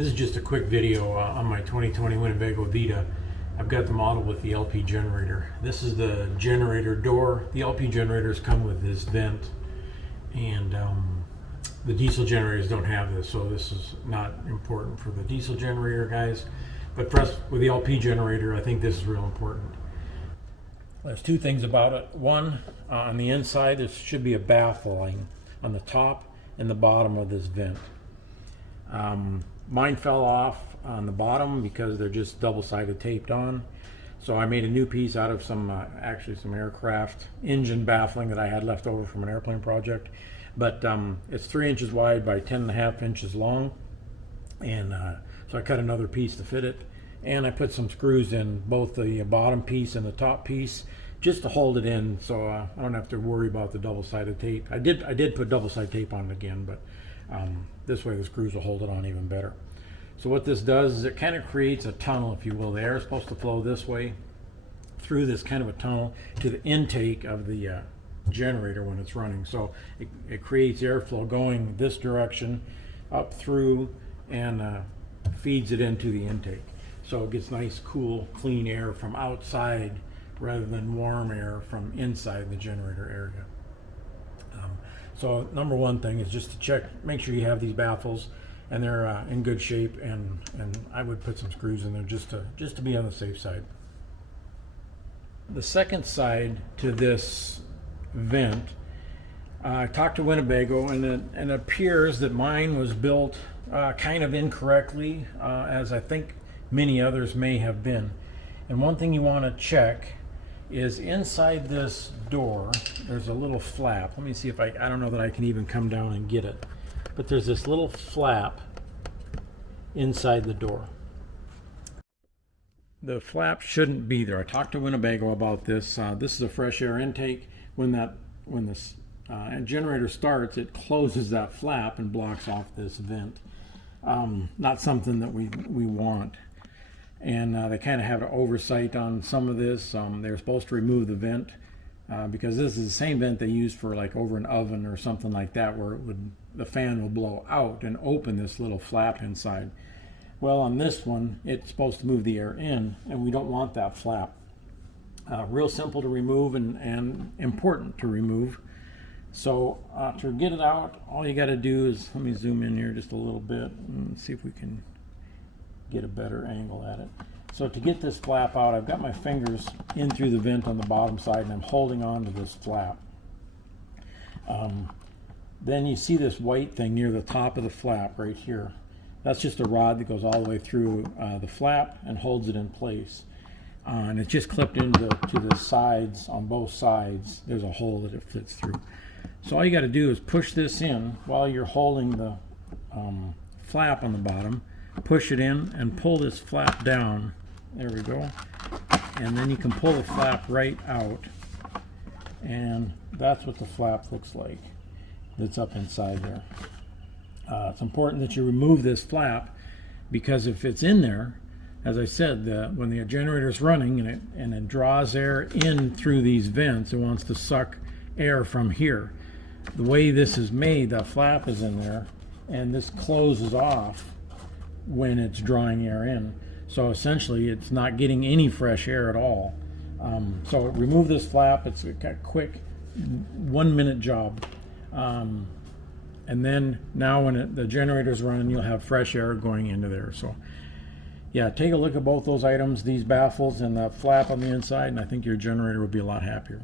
This is just a quick video on my 2020 Winnebago Vita. I've got the model with the LP generator. This is the generator door. The LP generators come with this vent, and the diesel generators don't have this, so this is not important for the diesel generator guys. But for us with the LP generator, I think this is real important. There's two things about it. One, on the inside, there should be a baffling on the top and the bottom of this vent. Mine fell off on the bottom because they're just double-sided taped on. So I made a new piece out of some actually some aircraft engine baffling that I had left over from an airplane project. But it's 3 inches wide by 10.5 inches long, and so I cut another piece to fit it, and I put some screws in both the bottom piece and the top piece just to hold it in, so I don't have to worry about the double-sided tape. I did put double-sided tape on it again, but this way the screws will hold it on even better. So what this does is it kind of creates a tunnel, if you will. The air is supposed to flow this way through this kind of a tunnel to the intake of the generator when it's running. So it creates airflow going this direction up through and feeds it into the intake. So it gets nice, cool, clean air from outside rather than warm air from inside the generator area. So number one thing is just to check, make sure you have these baffles and they're in good shape, and I would put some screws in there just to be on the safe side. The second side to this vent, I talked to Winnebago, and it appears that mine was built kind of incorrectly, as I think many others may have been. And one thing you want to check is inside this door, there's a little flap. Let me see if I don't know that I can even come down and get it, but there's this little flap inside the door. The flap shouldn't be there. I talked to Winnebago about this. This is a fresh air intake. When this generator starts, it closes that flap and blocks off this vent. Not something that we want. And they kind of have an oversight on some of this. They're supposed to remove the vent because this is the same vent they use for like over an oven or something like that, where the fan will blow out and open this little flap inside. Well, on this one, it's supposed to move the air in, and we don't want that flap. Real simple to remove and important to remove. So to get it out, all you got to do is, let me zoom in here just a little bit and see if we can get a better angle at it. So to get this flap out, I've got my fingers in through the vent on the bottom side, and I'm holding on to this flap. Then you see this white thing near the top of the flap right here. That's just a rod that goes all the way through the flap and holds it in place. And it's just clipped into the sides on both sides. There's a hole that it fits through. So all you got to do is push this in while you're holding the flap on the bottom. Push it in and pull this flap down. There we go. And then you can pull the flap right out. And that's what the flap looks like that's up inside there. It's important that you remove this flap, because if it's in there, as I said, when the generator is running and it draws air in through these vents, it wants to suck air from here. The way this is made, that flap is in there, and this closes off when it's drawing air in. So essentially, it's not getting any fresh air at all. So remove this flap. It's a quick 1 minute job. And then now when the generator's running, you'll have fresh air going into there. So yeah, take a look at both those items, these baffles and the flap on the inside, and I think your generator will be a lot happier.